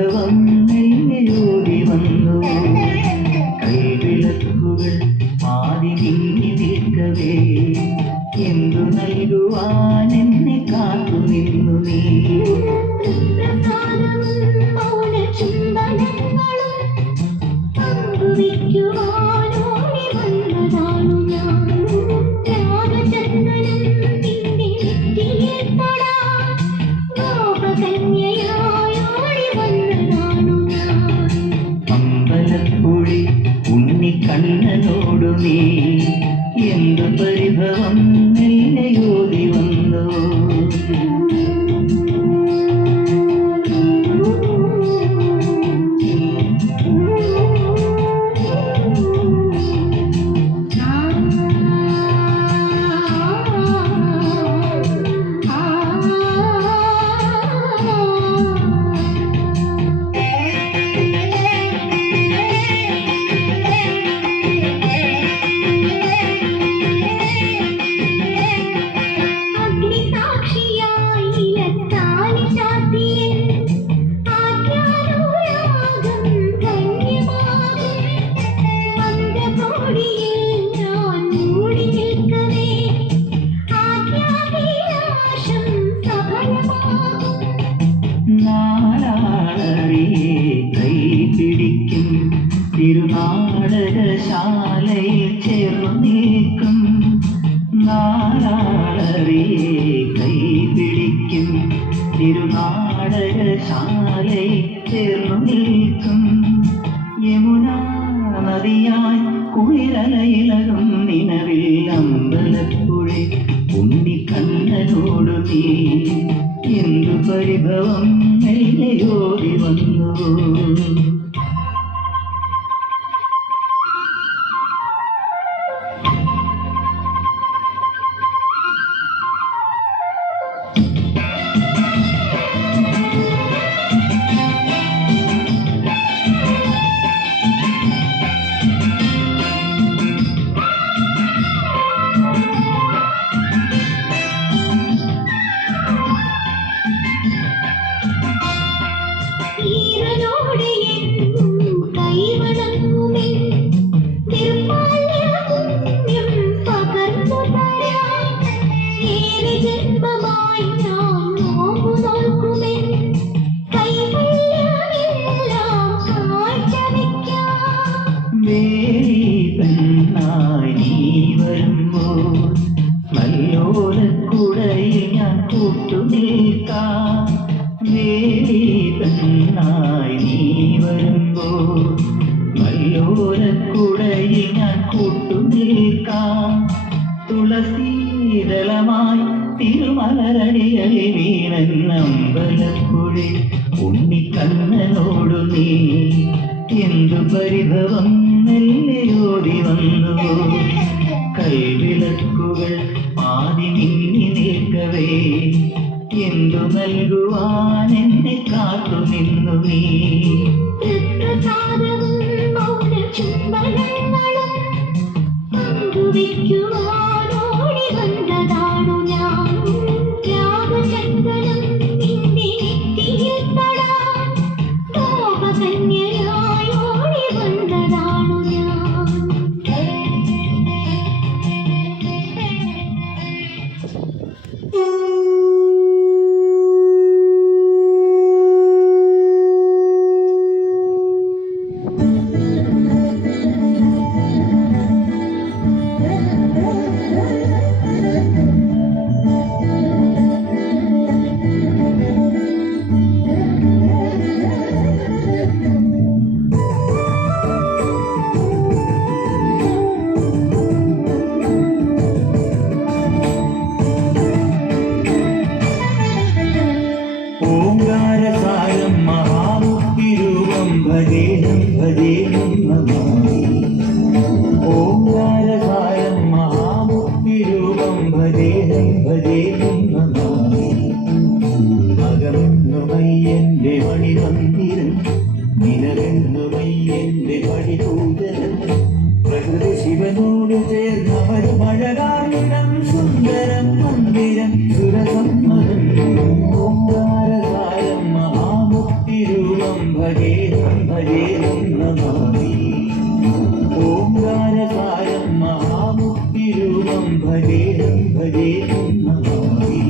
പരിഭവം നെല്ലിയോടി വന്നു. കൈവിളക്കുകൾ ആദി നീങ്ങി നിൽക്കവേ എന്തു നൽകുവാൻ എന്നെ കാത്തു നിന്നു നീ. അമ്പലപ്പുഴി ഉണ്ണിക്കണ്ണനോടു നീ എന്തു പരിഭവം നെല്ലയോടി വന്നു. തിരുനാടകശാലയിൽ ചേർന്നു നിൽക്കും നാലാളറിയെ കൈപിടിക്കും. തിരുനാടകശാലയിൽ ചേർന്നു നിൽക്കും. യമുനാ നദിയായി കുളിരലയിലകും നിലവിൽ അമ്പലപ്പുഴി ഉണ്ണിക്കണ്ണനോടു നീ എന്തു പരിഭവം നെല്ലയോടി വന്നു. പെണ്ണായി നീ വരുമ്പോൾ മല്ലോലക്കുടയിൽ ഞാൻ കൂട്ടുനിൽക്കാം. പെണ്ണായി നീ വരുമ്പോൾ മല്ലോലക്കുടയിൽ ഞാൻ കൂട്ടുനിൽക്കാം. തുളസീതളമായി തിരുമലരടികളിൽ വീണമ്പലപ്പുഴി ഉണ്ണിക്കണ്ണനോടു നീ എന്തു പരിഭവം നെല്ലയോടി വന്നു. കൈവിളക്കുകൾ ആദി മിന്നി നിൽക്കവേ എന്തു നൽകുവാൻ എന്നെ കാത്തു നിന്നു നീ. ഓംകാരസാരം മഹാമുക്തിരൂപം ഭജേനം ഭജേനം നമാമി. ഓംകാരസാരം മഹാമുക്തിരൂപം ഭജേനം ഭജേനം നമാമി. അകമെന്നുമയ്യന്റെ മണിമന്ദിരം നിലവെന്നുമയ്യന്റെ പടിപൂജനം. പ്രകൃതി ശിവനോട് ചേർന്നവരും അഴകായിരം സുന്ദരം മന്ദിരം സുരസമ്മതം. ഓംകാരസാരം മഹാമുക്തിരൂപം ഭജേഹം ഭജേഹം നമാമി ഓംകാരകാരം മഹാമുക്തിരൂപം ഭജേഹം ഭജേഹം നമാമി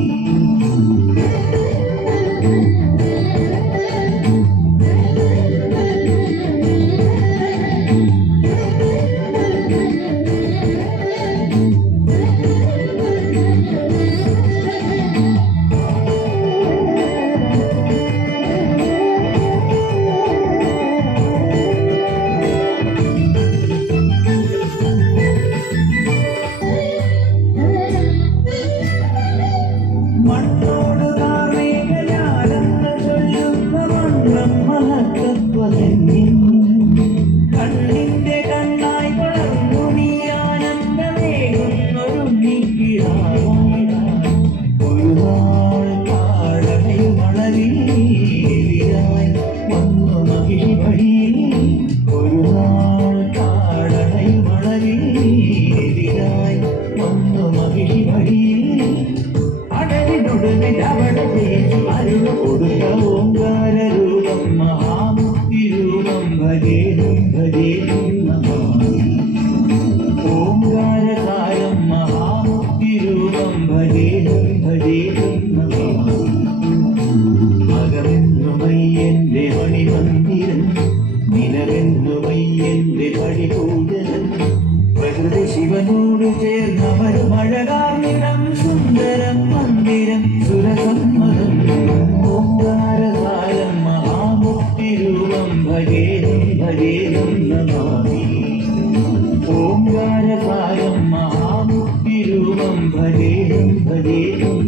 മണ്ണോട് കാർമേഘജാലങ്ങൾ ചൊല്ലുന്ന മന്ത്രം മഹത്തത്വമെന്നിൽ കണ്ണിന്റെ കണ്ണായി വളർന്നു നീ ആനന്ദമേകുന്നൊരുണ്ണിക്കിടാവായി ഒരു നാൾ കാടനയുമളവിലായി വന്നു മഹിഷി വഴിയിൽ ഒരു നാൾ കാടനയുമളവിലായി വന്നു മഹിഷി വഴിയിൽ ഓംകാരൂപം മഹാമുക്തിരൂപം ഭജേഹം ഭജേഹം നമാമി ഓംകാരകാരം മഹാമുക്തിരൂപം ഭജേഹം ഭജേഹം നമാമി അകമെന്നുമയ്യന്റെ മണിമന്ദിരം നിലവെന്നുമയ്യന്റെ പടിപൂജനം പ്രകൃതി ശിവനോട് ചേർന്നവരുമഴകാർന്നിടം സുന്ദരം മന്ദിരം സുരസമ്മതം ഓംകാരകാരം മഹാമുക്തിരൂപം ഭജേഹം ഭജേഹം നമാമി ഓംകാരകാരം മഹാമുക്തിരൂപം ഭജേഹം ഭജേഹം